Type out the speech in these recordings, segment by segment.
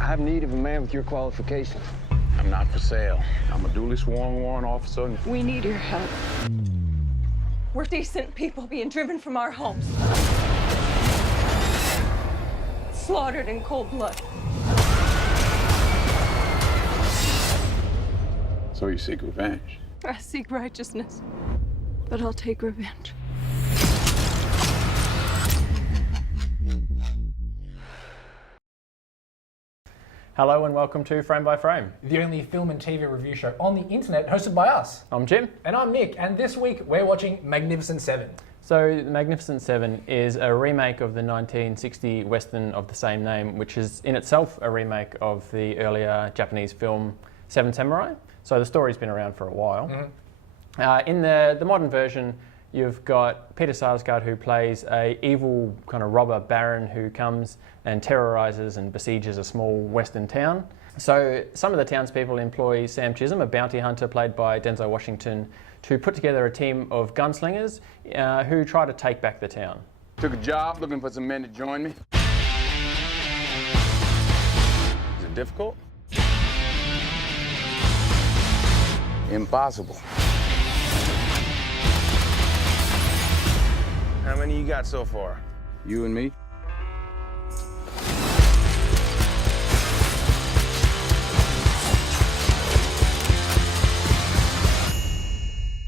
I have need of a man with your qualifications. I'm not for sale. I'm a duly sworn warrant officer. We need your help. We're decent people being driven from our homes. Slaughtered in cold blood. So you seek revenge? I seek righteousness, but I'll take revenge. Hello and welcome to Frame by Frame. The only film and TV review show on the internet hosted by us. I'm Jim. And I'm Nick, and this week we're watching Magnificent Seven. So Magnificent Seven is a remake of the 1960 Western of the same name, which is in itself a remake of the earlier Japanese film Seven Samurai. So the story's been around for a while. In the modern version, you've got Peter Sarsgaard, who plays a evil kind of robber baron who comes and terrorizes and besieges a small western town. So some of the townspeople employ Sam Chisholm, a bounty hunter played by Denzel Washington, to put together a team of gunslingers who try to take back the town. Took a job looking for some men to join me. Is it difficult? Impossible. How many you got so far? You and me?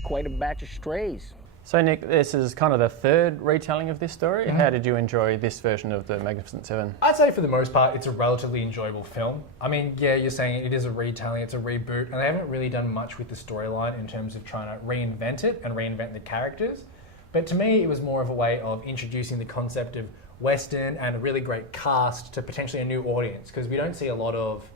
Quite a batch of strays. So Nick, this is kind of the third retelling of this story. How did you enjoy this version of the Magnificent Seven? I'd say for the most part it's a relatively enjoyable film. I mean, yeah, you're saying it is a retelling, it's a reboot, and they haven't really done much with the storyline in terms of trying to reinvent it and reinvent the characters. But to me, it was more of a way of introducing the concept of Western and a really great cast to potentially a new audience, because we don't see a lot of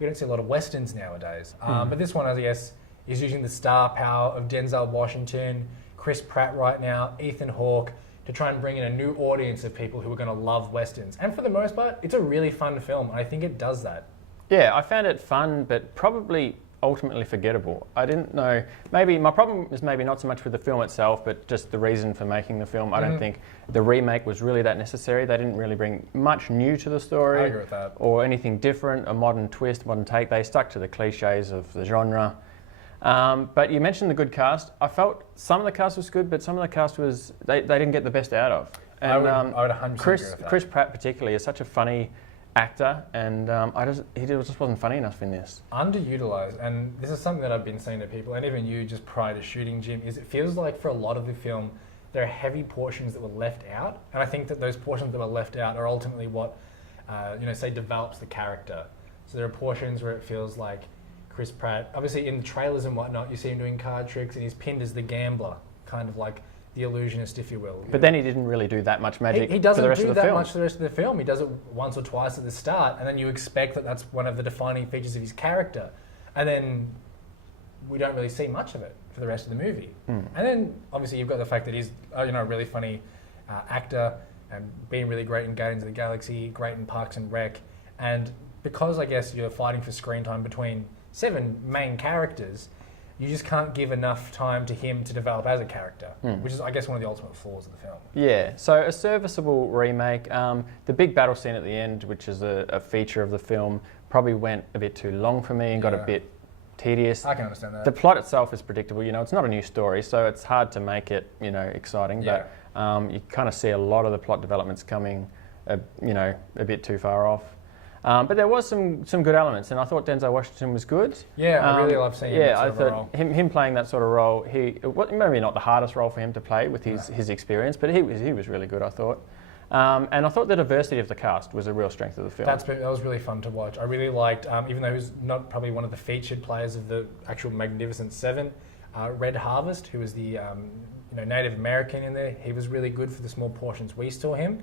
Westerns nowadays. But this one, I guess, is using the star power of Denzel Washington, Chris Pratt right now, Ethan Hawke, to try and bring in a new audience of people who are going to love Westerns. And for the most part, it's a really fun film, and I think it does that. Yeah, I found it fun, but probably ultimately forgettable. I didn't know, maybe my problem is maybe not so much with the film itself, but just the reason for making the film. I don't think the remake was really that necessary. They didn't really bring much new to the story. I agree with that. Or anything different, a modern twist, modern take. They stuck to the cliches of the genre. But you mentioned the good cast. I felt some of the cast was good, but some of the cast was, they didn't get the best out of. And I would 100% agree with that. Chris Pratt particularly is such a funny actor, and he just wasn't funny enough in this. Underutilized, and this is something that I've been saying to people, and even you just prior to shooting, Jim, is it feels like for a lot of the film there are heavy portions that were left out, and I think that those portions that were left out are ultimately what say develops the character. So there are portions where it feels like Chris Pratt, obviously in the trailers and whatnot, you see him doing card tricks and he's pinned as the gambler, kind of like the illusionist, if you will. But then he didn't really do that much magic he doesn't for the rest do of the that film. much for the rest of the film. He does it once or twice at the start, and then you expect that that's one of the defining features of his character. And then we don't really see much of it for the rest of the movie. And then obviously you've got the fact that he's a really funny actor and being really great in Guardians of the Galaxy, great in Parks and Rec. And because I guess you're fighting for screen time between 7 main characters, you just can't give enough time to him to develop as a character, which is, I guess, one of the ultimate flaws of the film. Yeah, so a serviceable remake. The big battle scene at the end, which is a feature of the film, probably went a bit too long for me and got a bit tedious. I can understand that. The plot itself is predictable. It's not a new story, so it's hard to make it, exciting. Yeah. But you kind of see a lot of the plot developments coming, a bit too far off. But there was some good elements, and I thought Denzel Washington was good. Yeah, I really love seeing him in that sort of role. Him playing that sort of role, maybe not the hardest role for him to play with his experience, but he was really good, I thought. And I thought the diversity of the cast was a real strength of the film. That was really fun to watch. I really liked, even though he was not probably one of the featured players of the actual Magnificent Seven, Red Harvest, who was the Native American in there, he was really good for the small portions we saw him.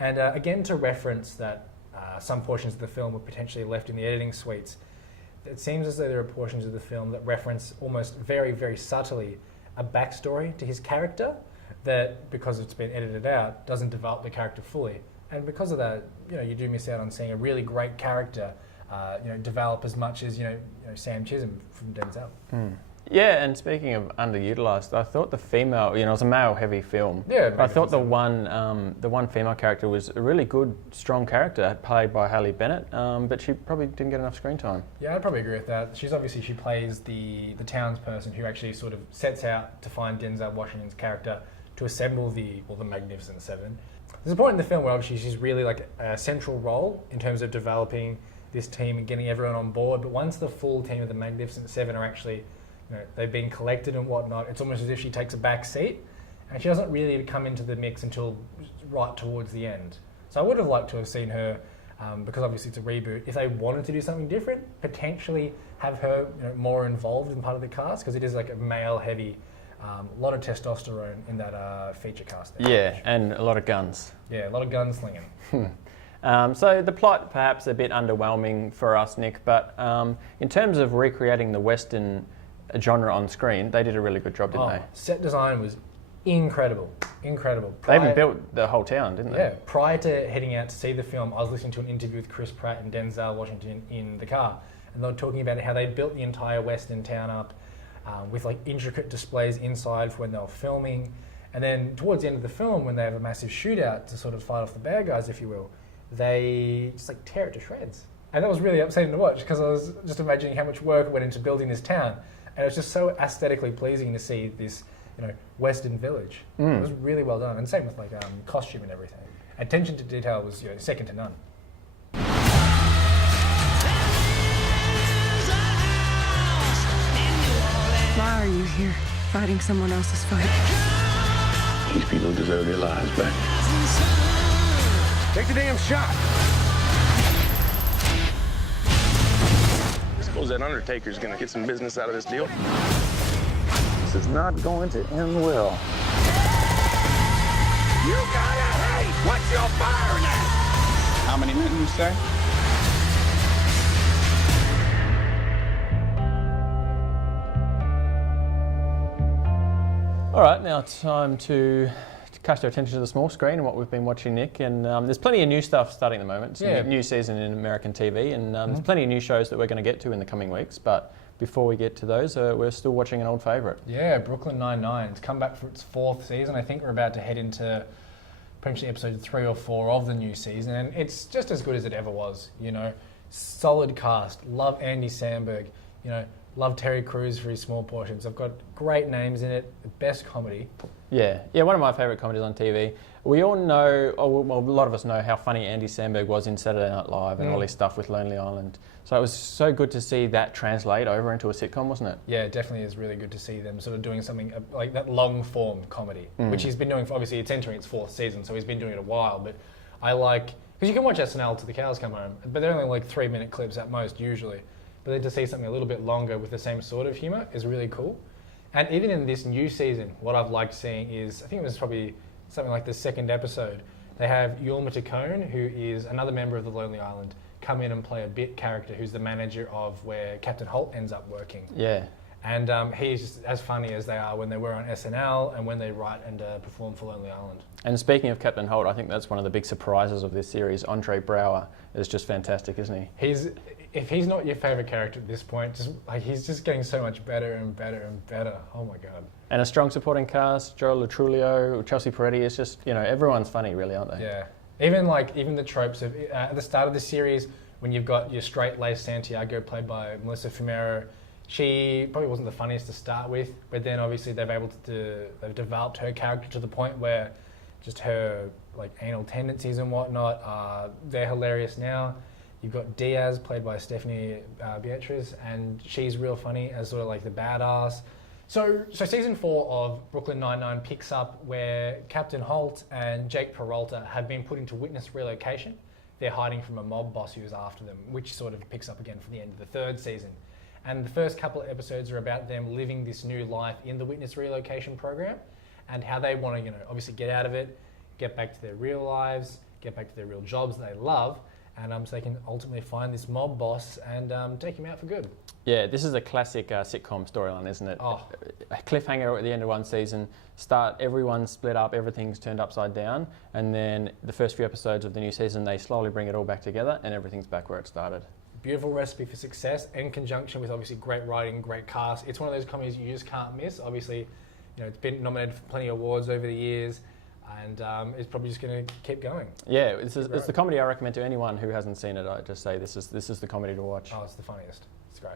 And again, to reference that some portions of the film were potentially left in the editing suites. It seems as though there are portions of the film that reference almost very, very subtly a backstory to his character that, because it's been edited out, doesn't develop the character fully. And because of that, you do miss out on seeing a really great character, develop as much as Sam Chisholm from Denzel. Yeah, and speaking of underutilized, I thought the female, it was a male-heavy film. Yeah, I thought the one female character was a really good, strong character, played by Hayley Bennett, but she probably didn't get enough screen time. Yeah, I'd probably agree with that. She plays the townsperson who actually sort of sets out to find Denzel Washington's character to assemble the Magnificent Seven. There's a point in the film where obviously she's really like a central role in terms of developing this team and getting everyone on board. But once the full team of the Magnificent Seven are actually, they've been collected and whatnot, it's almost as if she takes a back seat, and she doesn't really come into the mix until right towards the end. So I would have liked to have seen her, because obviously it's a reboot. If they wanted to do something different, potentially have her more involved in part of the cast, because it is like a male-heavy. A lot of testosterone in that feature cast. Yeah, and a lot of guns. Yeah, a lot of gunslinging. So the plot perhaps a bit underwhelming for us, Nick, but in terms of recreating the Western genre on screen, they did a really good job, didn't they? Set design was incredible. They even built the whole town, didn't they? Yeah, prior to heading out to see the film, I was listening to an interview with Chris Pratt and Denzel Washington in the car, and they were talking about how they built the entire Western town up, with like intricate displays inside for when they were filming. And then towards the end of the film, when they have a massive shootout to sort of fight off the bad guys, if you will, they just like tear it to shreds. And that was really upsetting to watch, because I was just imagining how much work went into building this town. And it was just so aesthetically pleasing to see this, Western village. It was really well done. And same with like costume and everything. Attention to detail was second to none. Why are you here, fighting someone else's fight? These people deserve their lives back. Take the damn shot. I suppose that Undertaker's gonna get some business out of this deal. This is not going to end well. You gotta hate what you're firing at! How many men you say? All right, now it's time to cast our attention to the small screen and what we've been watching, Nick. And there's plenty of new stuff starting at the moment. It's a new season in American TV, and there's plenty of new shows that we're going to get to in the coming weeks. But before we get to those, we're still watching an old favourite. Yeah, Brooklyn Nine-Nine. It's come back for its 4th season. I think we're about to head into potentially episode 3 or 4 of the new season, and it's just as good as it ever was. Solid cast. Love Andy Samberg. Love Terry Crews for his small portions. I've got great names in it. The best comedy. Yeah, one of my favourite comedies on TV. We all know, a lot of us know how funny Andy Samberg was in Saturday Night Live and all his stuff with Lonely Island. So it was so good to see that translate over into a sitcom, wasn't it? Yeah, it definitely is really good to see them sort of doing something like that long-form comedy, which he's been doing for, obviously it's entering its 4th season, so he's been doing it a while, but I like, because you can watch SNL till the cows come home, but they're only like 3-minute clips at most usually. But then to see something a little bit longer with the same sort of humour is really cool. And even in this new season, what I've liked seeing is, I think it was probably something like the 2nd episode, they have Yulma Takone, who is another member of the Lonely Island, come in and play a bit character who's the manager of where Captain Holt ends up working. Yeah. And he's just as funny as they are when they were on SNL and when they write and perform for Lonely Island. And speaking of Captain Holt, I think that's one of the big surprises of this series. Andre Braugher is just fantastic, isn't he? If he's not your favourite character at this point, he's just getting so much better and better and better. Oh my God. And a strong supporting cast, Joe Latrulio, Chelsea Peretti, it's just, everyone's funny really, aren't they? Yeah. Even the tropes of, at the start of the series, when you've got your straight-laced Santiago played by Melissa Fumero, she probably wasn't the funniest to start with, but then obviously they've developed her character to the point where just her like anal tendencies and whatnot, they're hilarious now. You've got Diaz, played by Stephanie Beatriz, and she's real funny as sort of like the badass. So season 4 of Brooklyn Nine-Nine picks up where Captain Holt and Jake Peralta have been put into witness relocation. They're hiding from a mob boss who's after them, which sort of picks up again for the end of the 3rd season. And the first couple of episodes are about them living this new life in the witness relocation program and how they want to, obviously get out of it, get back to their real lives, get back to their real jobs that they love, and so they can ultimately find this mob boss and take him out for good. Yeah, this is a classic sitcom storyline, isn't it? Oh. A cliffhanger at the end of one season, everyone's split up, everything's turned upside down, and then the first few episodes of the new season, they slowly bring it all back together and everything's back where it started. beautiful recipe for success in conjunction with obviously great writing, great cast. It's one of those comedies you just can't miss. Obviously, it's been nominated for plenty of awards over the years, and it's probably just going to keep going. Yeah, it's the comedy I recommend to anyone who hasn't seen it. I just say this is the comedy to watch. Oh, it's the funniest. It's great.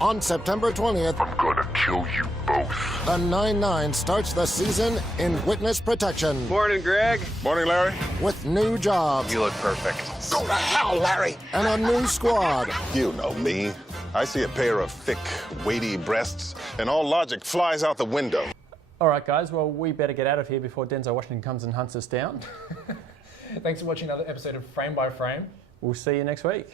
On September 20th, I'm gonna kill you both. the 9-9 starts the season in witness protection Morning, Greg. Morning, Larry. with new jobs You look perfect. Go to hell, Larry. and a new squad. You know me. I see a pair of thick, weighty breasts, and all logic flies out the window. All right, guys. Well, we better get out of here before Denzel Washington comes and hunts us down. Thanks for watching another episode of Frame by Frame. We'll see you next week.